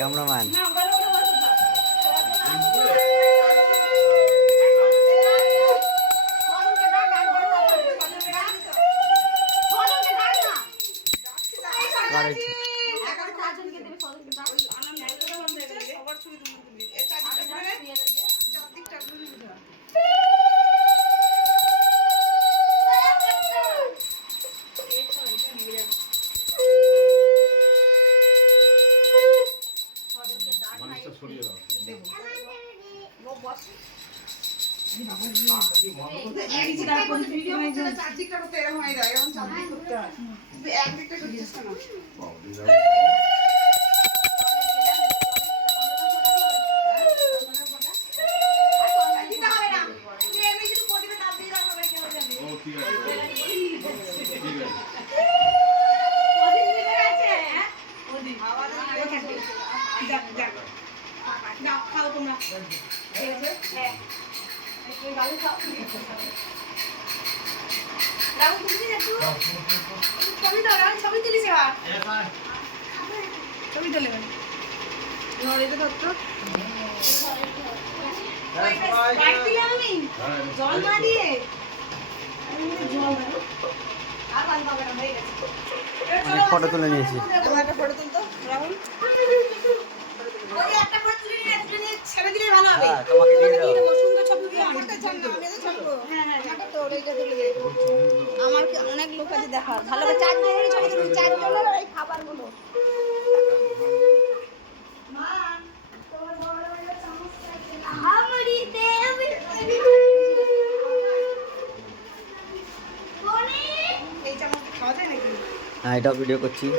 Cameraman. ছবি তুলে জল না দিয়ে ফটো তুলে নিয়েছি। একটা ফটো তুলতো রাহুল, ওই একটা ফটো তুলে নিয়ে ছেড়ে দিলে ভালো হবে। তোমাকে দিয়ে দেব সুন্দর ছবি দিয়ে আমারটা জাননা, আমি তো ছাড়বো। হ্যাঁ হ্যাঁ, আমারটা তো ওইটা তুলে দে। আমার অনেক লোক আছে দেখা ভালো করে চার জনের ছবি তুলে, চার জনের এই খাবারগুলো। মা তোমার বড় বড় চামচ আছে আমারই দেব কোনি এই চামচ খাওয়া যায় নাকি? হ্যাঁ, এটা ভিডিও করছি।